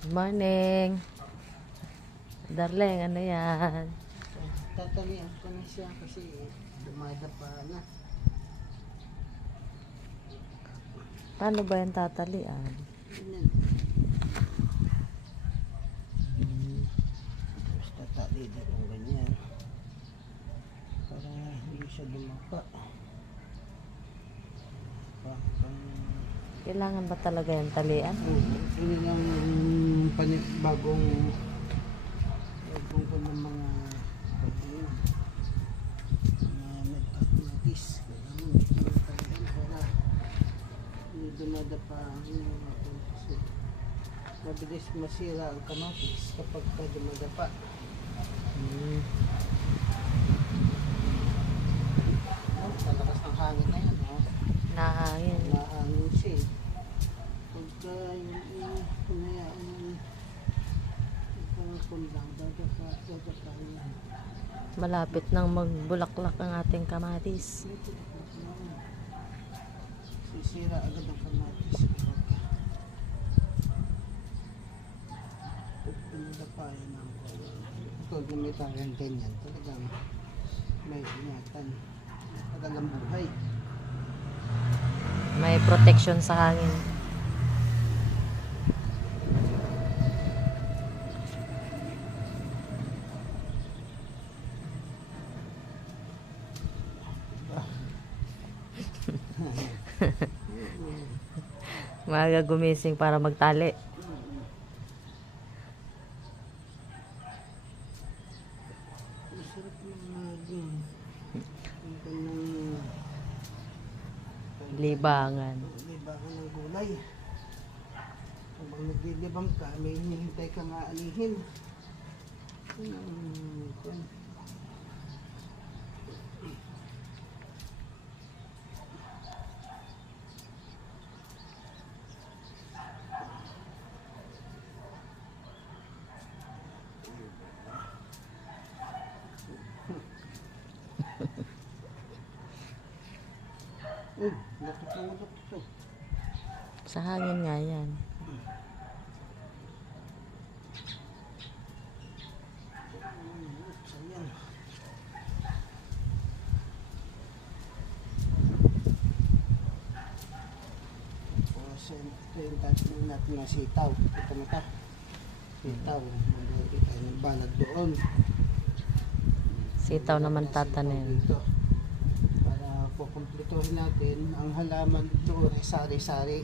Good morning. Darling, ano yan? Tatalian ko na siya kasi dumadapa na. Paano ba yung tatalian? Ganyan. Tapos tatali din kung ganyan. Para hindi siya dumapa. Kailangan ba talaga yung talian? Ini lang bagong ko ng mga nagkakamatis. Kailangan talian para hindi dumadapa ang mga kasi mabilis masira ang kamatis kapag ka dumadapa. Talakas ng hangin na yan, oh. Nahangin. Nahangin siya eh. Pagka yung hinayaan yung pangakundang, dadapa yan. Malapit nang magbulaklak ang ating kamatis. Sisira agad ang kamatis. Pinadapa yan ang pag gumitan yan ganyan, talagang may ingatan. Talagang buhay. May protection sa hangin. Maaga gumising para magtali. Masarap Libangan. libangan ng gulay. Habang naglilibang ka, may hinihintay ka nga alihin. Lapit. Sa hangin nga yan. Sayang. Ito yung tatanong natin na sitaw. Ito mo ta. Sitaw. Mabuti tayo ng balag doon. Sitaw naman tatanim. Dito. Para kukumplituhin natin ang halaman doon ay sari-sari.